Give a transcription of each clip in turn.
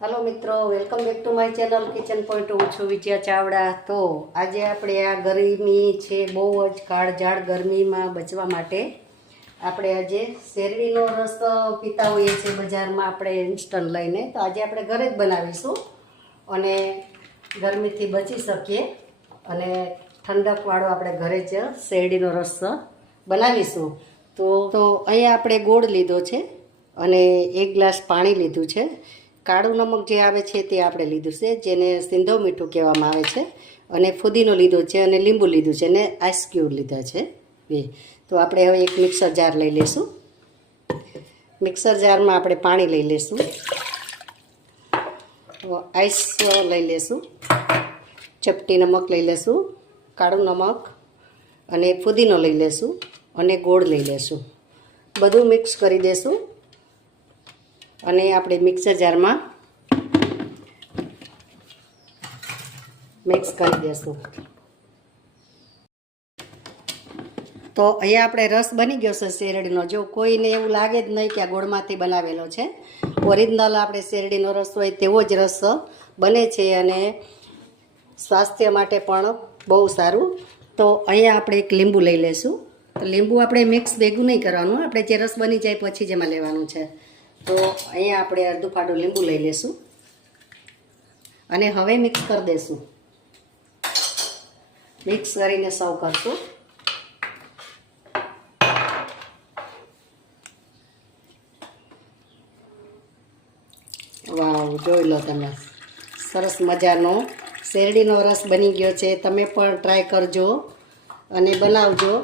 Hello मित्रों, welcome back to my channel kitchen point. हूँ छू विजया चावड़ा। तो आज આપણે આ ગરમી છે, બહુ જ કાળઝાળ ગરમીમાં બચવા માટે આપણે આજે શેરડીનો રસ પીતા હોઈએ છીએ બજારમાં આપણે ઇન્સ્ટન્ટ લઈને, તો આજે આપણે ઘરે જ બનાવીશું અને ગરમીથી બચી શકીએ અને ઠંડકવાળો આપણે ઘરે જ શેરડીનો રસ બનાવીશું। તો અહીંયા આપણે ગોળ લીધો છે અને 1 ગ્લાસ પાણી લીધું છે। કાળું નમક જે આવે છે તે આપણે લીધું છે, જેને સિંધો મીઠું કહેવામાં આવે છે, અને ફુદીનો લીધો છે અને લીંબુ લીધું છે અને આઈસ ક્યુબ લીધા છે બે। તો આપણે હવે એક મિક્સર જાર લઈ લઈશું। મિક્સર જારમાં આપણે પાણી લઈ લઈશું, આઈસ લઈ લઈશું, ચપટી નમક લઈ લઈશું, કાળું નમક અને ફુદીનો લઈ લઈશું અને ગોળ લઈ લઈશું। બધું મિક્સ કરી દઈશું અને આપણે મિક્સર જારમાં મિક્સ કરી દઈશું। તો અહીંયા આપણે રસ બની ગયો છે શેરડીનો। જો કોઈને એવું લાગે જ નહીં કે આ ગોળમાંથી બનાવેલો છે, ઓરિજિનલ આપણે શેરડીનો રસ હોય તેવો જ રસ બને છે અને સ્વાસ્થ્ય માટે પણ બહુ સારું। તો અહીંયા આપણે એક લીંબુ લઈ લઈશું। તો લીંબુ આપણે મિક્સ ભેગું નહીં કરવાનું, આપણે જે રસ બની જાય પછી જ એમાં લેવાનું છે। તો અહીંયા આપણે અડધું ફાડું લીંબુ લઈ લઈશું અને હવે મિક્સ કરી દઈશું। મિક્સ કરીને સર્વ કરશું। વાવ, જોઈ લો તમે, સરસ મજાનો શેરડીનો રસ બની ગયો છે। તમે પણ ટ્રાય કરજો અને બનાવજો।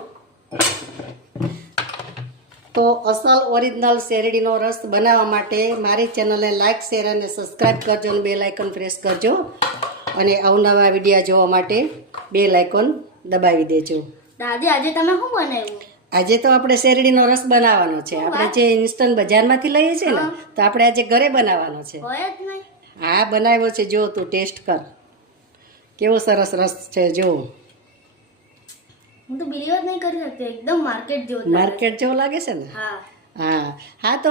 તો અસલ ઓરિજિનલ શેરડીનો રસ બનાવવા માટે મારી ચેનલને લાઇક, શેર અને સબસ્ક્રાઈબ કરજો અને બેલ આઇકન પ્રેસ કરજો અને અવનવા વિડીયો જોવા માટે બેલ આઇકન દબાવી દેજો। દાદી, આજે તમે શું બનાવ્યું? આજે તો આપણે શેરડીનો રસ બનાવવાનો છે। આપણે જે ઇન્સ્ટન્ટ બજારમાંથી લઈએ છીએ ને, તો આપણે આજે ઘરે બનાવવાનો છે। હોય જ નહીં? હા, બનાવ્યો છે, જો તું ટેસ્ટ કર, કેવો સરસ રસ છે। જો હું તો બિલીવ જ નહીં કરી શકતી, એકદમ માર્કેટ જેવો લાગે. માર્કેટ જેવો લાગે છે ને? હા. હા, તો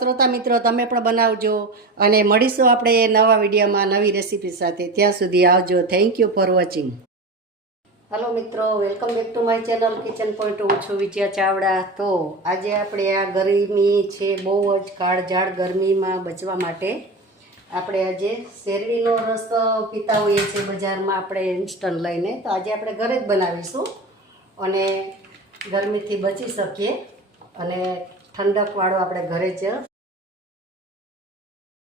શ્રોતા મિત્રો, તમે પણ બનાવજો અને મળીશું આપણે નવા વિડીયોમાં નવી રેસીપી સાથે। ત્યાં સુધી આવજો। Thank you for watching. Hello મિત્રો, welcome back to my channel kitchen point. હું છું વિજયા ચાવડા। તો આજે આપણે આ ગરમી છે, બહુ જ કાળઝાળ ગરમીમાં બચવા માટે આપણે આજે શેરડીનો રસ પીતા હોઈએ છીએ બજારમાં આપણે ઇન્સ્ટન્ટ લઈને, તો આજે આપણે ઘરે જ બનાવીશું અને ગરમીથી બચી શકીએ અને ઠંડકવાળો આપણે ઘરે જ